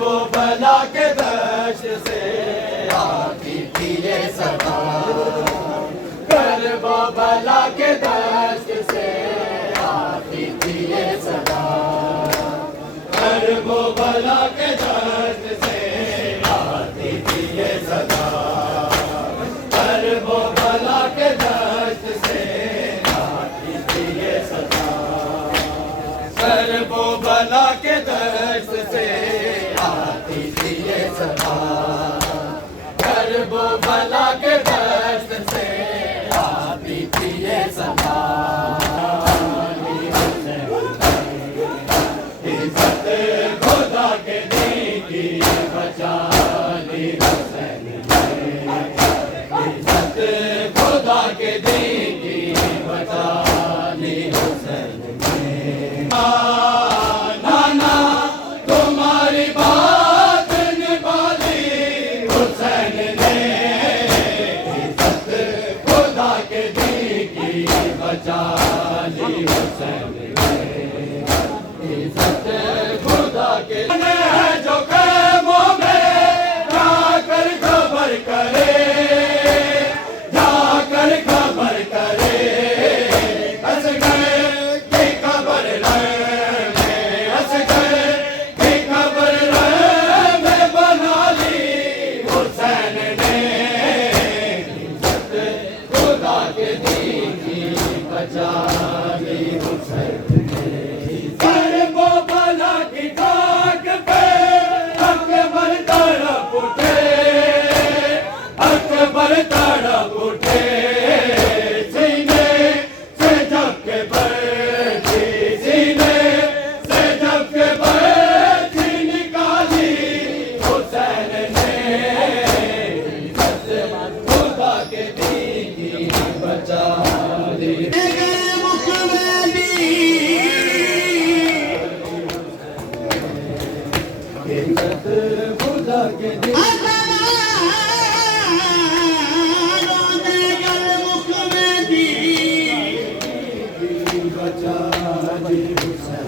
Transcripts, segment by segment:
वो बला के दश्त से आती थी ये सदा, कर वो बला के दश्त से आती थी ये सदा, कर वो बला के दश्त से आती थी ये सदा, कर वो बला के दश्त से आती थी ये सदा, कर वो बला के दश्त से आती थी ये सदा, कर वो बला के दश्त से आती थी ये सदा। इज्जत खुदा के दी की बचा ली हुसैन ने, इज्जत खुदा के दी की बचा ली हुसैन ने। नाना तुम्हारी बात निभाली हुसैन ने, इज्जत खुदा के दी की बचा ली हुसैन ने, इज्जत खुदा के है जो ख़ैमों में जाकर खबर करे, जाकर खबर करे, असगर की खबर में, असगर की खबर में बना ली हुसैन ने, इज्जत खुदा के दी की बचा ली हुसैन ने। कर वो बला की खाक पे अकबर तड़प उठे, अकबर तड़प उठे, सीने से झपके बैठी, सीने से झपके बैठी निकाली हुसैन ने, इज्जत खुदा के दी की बचा ली। इज्जत खुदा के दी बचा ली हुसैन।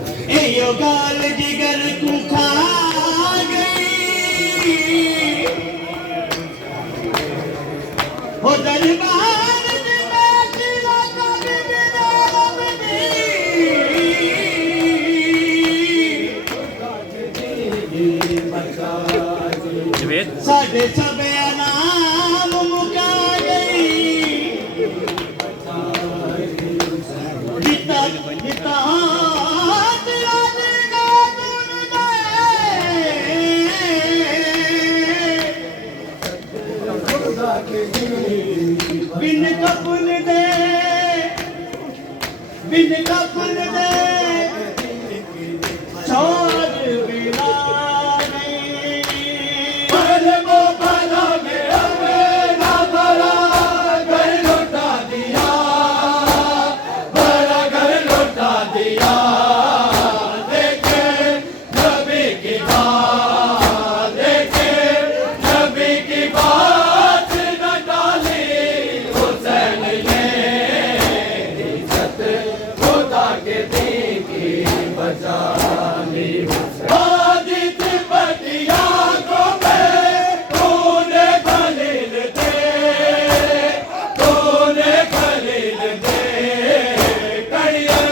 यो गाल जिगर तू खा गई, हो दरबार में बैठी लगा बिना रबनी, साढ़े सबे नाम मुका गई, गीता गीता बिन कफन दे, बिन कफन दे छोड़ बिना नहीं, पर वो बला में अपना भरा घर लौटा दिया, भरा घर लौटा दिया, देखे नबी की बात, देखे नबी की बात न डाली हुसैन ने, इज्जत खुदा के दी की बचा ली हुसैन। आदित बतिया को मैं तूने खलील दे, तूने खलील दे, कड़ियल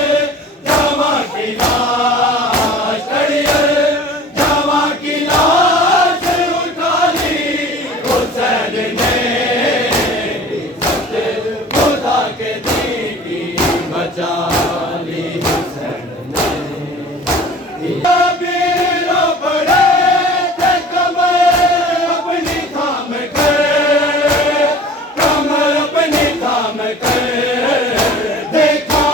जमा की लाश, कड़ियल जमा की लाश उठा ली हुसैन ने, इज्जत खुदा के दी की बचा ली हुसैन ने। बीरो पड़े थे कमर अपनी थाम कर, कमर अपनी थाम कर, देखा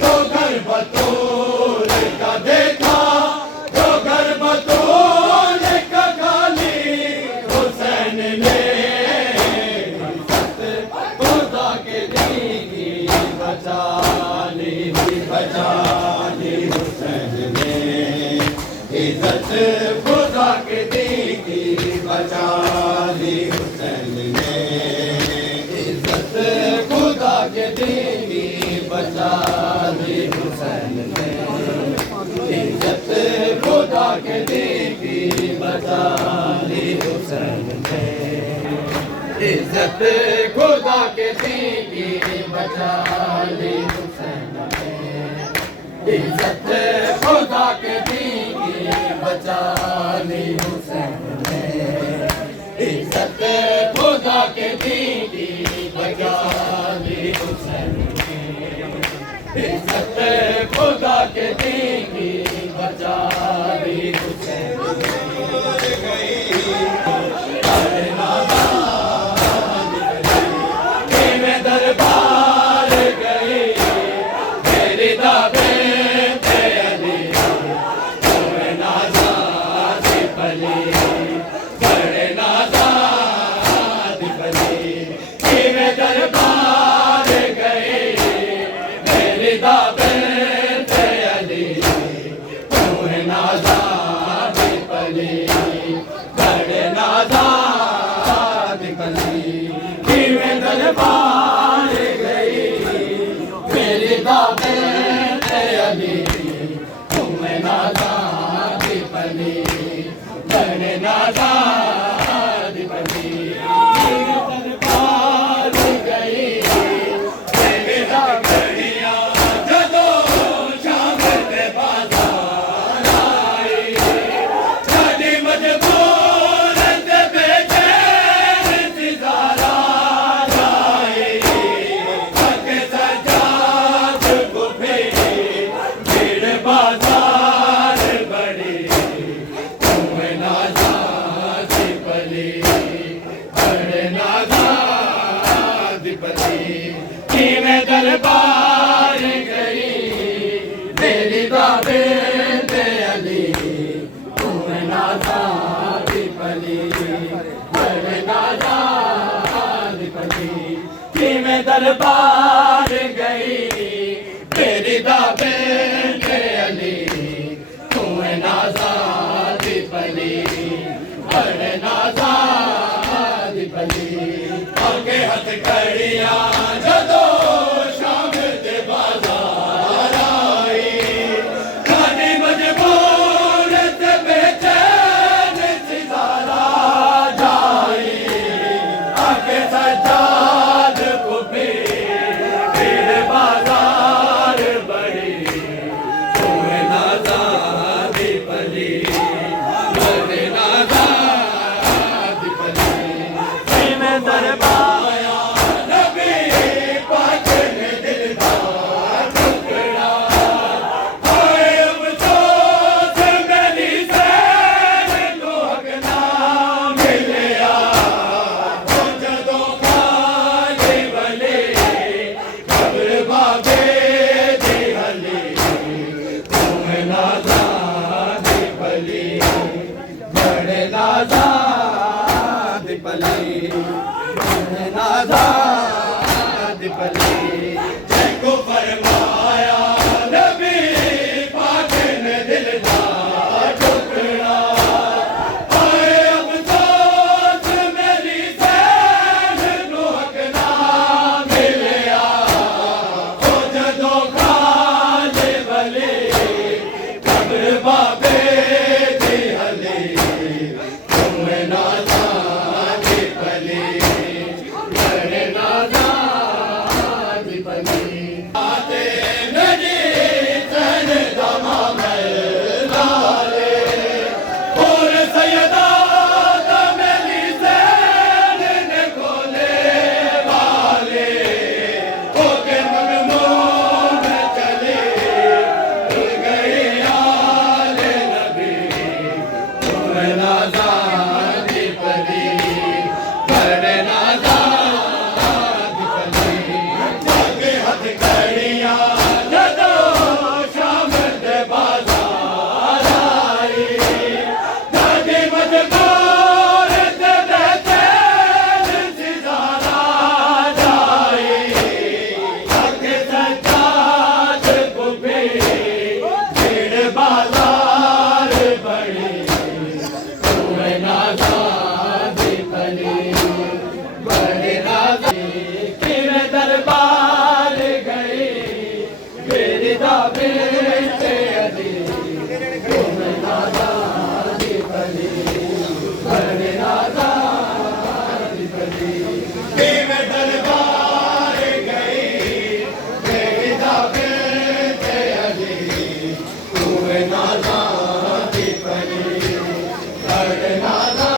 दो घर बतूल का, देखा दो घर बतूल का खाली हुसैन ने, इज्जत खुदा के दी की बचा ली, बचा ली हुसैन ने, इज्जत खुदा के दी की बचा ली हुसैन ने, इज्जत खुदा के दी की बचा ली हुसैन ने, इज्जत खुदा के दी की इज्जत खुदा के दीनी बचा ली हुसैन ने इज्जत खुदा के दीनी बचा ली हुसैन ने इज्जत खुदा के दीनी बचा ली हुसैन ने इज्जत खुदा के दीनी बचा ली हुसैन ने दरबार गई मेरी दाबे अली बड़े नाज़ाद पली बड़े नाज़ाद पली मेरे दरबार गई मेरी दाबे अली बड़े नाज़ाद पली बड़े नाज़ाद पली मेरे दरबार गई मेरी दाबे अली तुम्हें नाज़ाद पली बड़े नाज़ाद पली मेरे दरबार गई मेरी दाबड़ियाँ जदों शाम के बाजार आई जानी मजबूर से बेचैन सितारा जाए थके सजाद को भीड़ बाजार बड़ी तुम्हें नाज़ाद पली बड़े नाज़ाद पली कि मैं दरबार गई मेरी दाबे अली तुम्हें नाज़ाद पली बड़े नाज़ाद पली कि मैं दरबार गई मेरी दाबे अली तुम्हें नाज़ाद पली बड़े नाज़ाद पली आगे हथकड़ियाँ